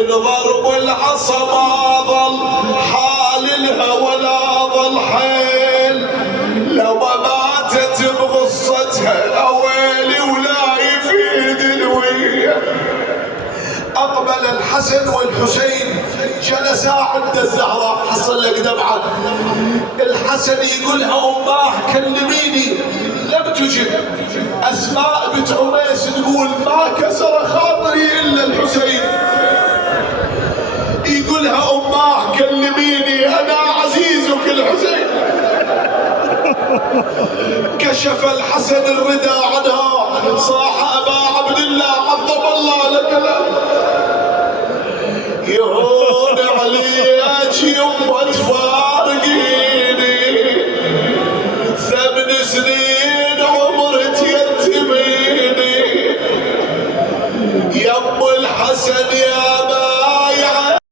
انضرب العصا ما ظل حاللها ولا ظل حيل، لو ما ماتت بغصتها اويلي ولا يفيد الويه. اقبل الحسن والحسين جلسا عند الزهراء، حصل لك دمعه. الحسن يقولها اماه كلميني، لم تجب. اسماء بنت عميس تقول ما كسر خاطري الا الحسين. يقولها اماه كلميني انا عزيزك الحسين. كشف الحسن الردى عنها، صاح ابا عبد الله عظم الله لك الامر. يهون عليك يمه